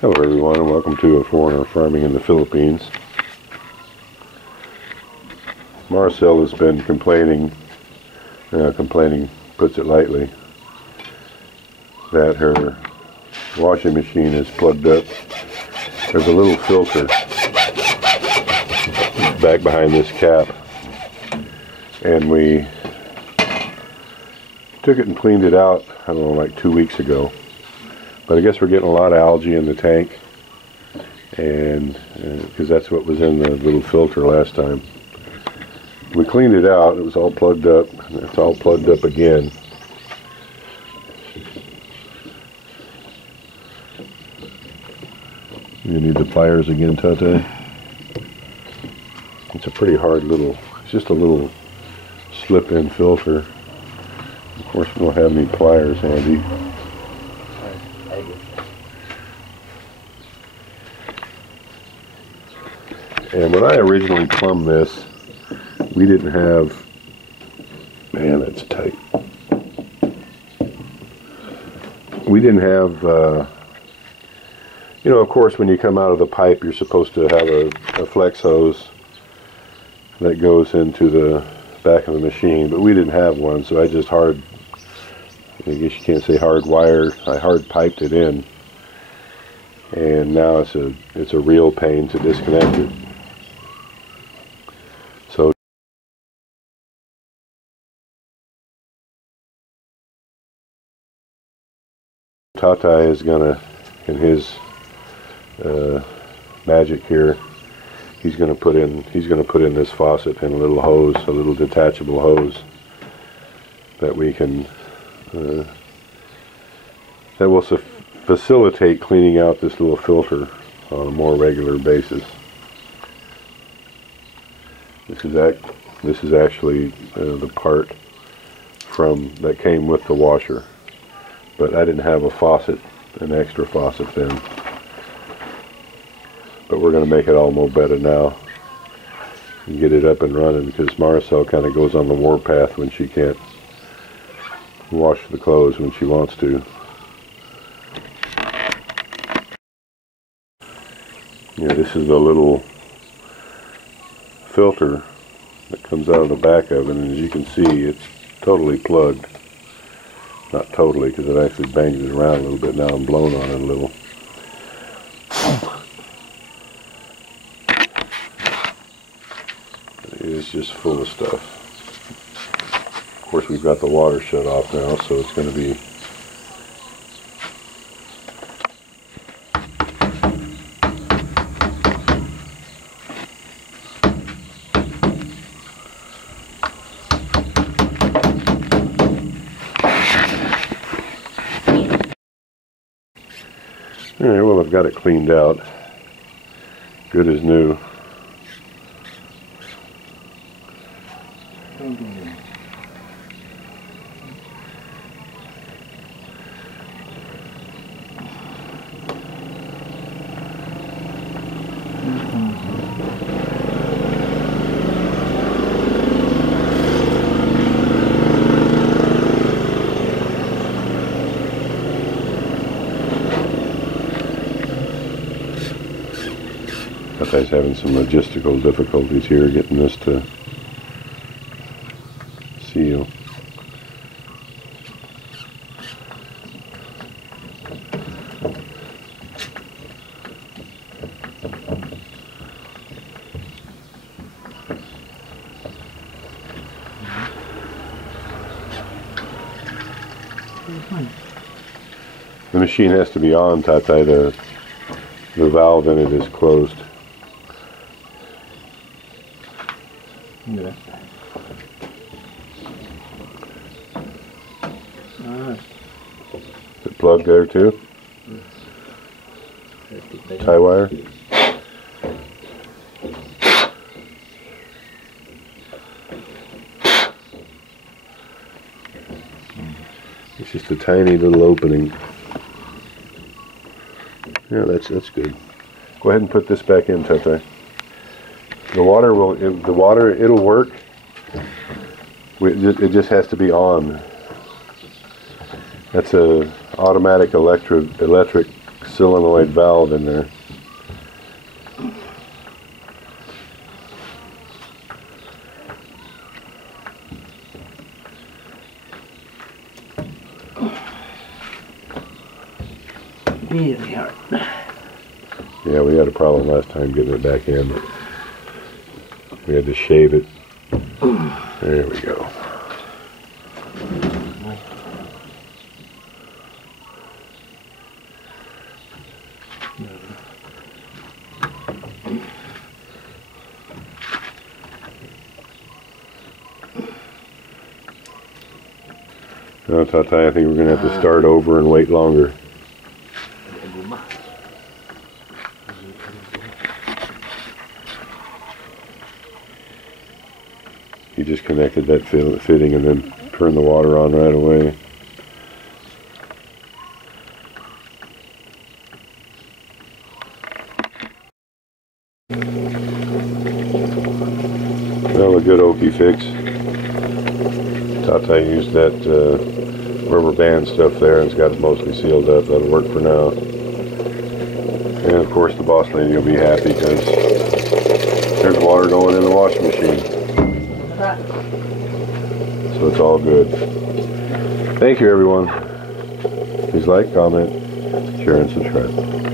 Hello everyone, and welcome to A Foreigner Farming in the Philippines. Marcel has been complaining puts it lightly, that her washing machine is plugged up. There's a little filter back behind this cap, and we took it and cleaned it out, I don't know, like 2 weeks ago. But I guess we're getting a lot of algae in the tank, and because that's what was in the little filter last time. We cleaned it out, it was all plugged up, and it's all plugged up again. You need the pliers again, Tatay? It's a pretty hard little, it's just a little slip-in filter. Of course we don't have any pliers handy. And when I originally plumbed this, we didn't have, man, that's tight. We didn't have, you know, of course, when you come out of the pipe, you're supposed to have a flex hose that goes into the back of the machine, but we didn't have one, so I just I guess you can't say hard wired, I hard piped it in, and now it's a real pain to disconnect it. So Tatay is gonna, in his magic here, he's gonna put in this faucet in a little hose, a little detachable hose that we can that will facilitate cleaning out this little filter on a more regular basis. This is actually the part that came with the washer, but I didn't have a faucet, an extra faucet then. But we're going to make it all more better now and get it up and running, because Marcel kind of goes on the warpath when she can't wash the clothes when she wants to. Yeah, this is the little filter that comes out of the back of it, and as you can see, it's totally plugged. Not totally, because it actually bangs it around a little bit now. I'm blowing on it a little. It is just full of stuff. Of course, we've got the water shut off now, so it's going to be alright. Well, I've got it cleaned out, good as new. Tatay's having some logistical difficulties here getting this to seal. The machine has to be on, Tatay. The valve in it is closed. Yeah. Is it plugged there too? Tie wire? It's just a tiny little opening. Yeah, that's good. Go ahead and put this back in, Tatay. The water it'll work. It just has to be on. That's a automatic electric solenoid valve in there. Really hard. Yeah, we had a problem last time getting it back in. We had to shave it. There we go. No, Tatay, I think we're going to have to start over and wait longer. You just connected that fitting and then turned the water on right away. Well, a good oaky fix. Tatay used that rubber band stuff there and it's got it mostly sealed up. That'll work for now. And of course the boss lady will be happy because there's water going in the washing machine. So it's all good. Thank you everyone. Please like, comment, share and subscribe.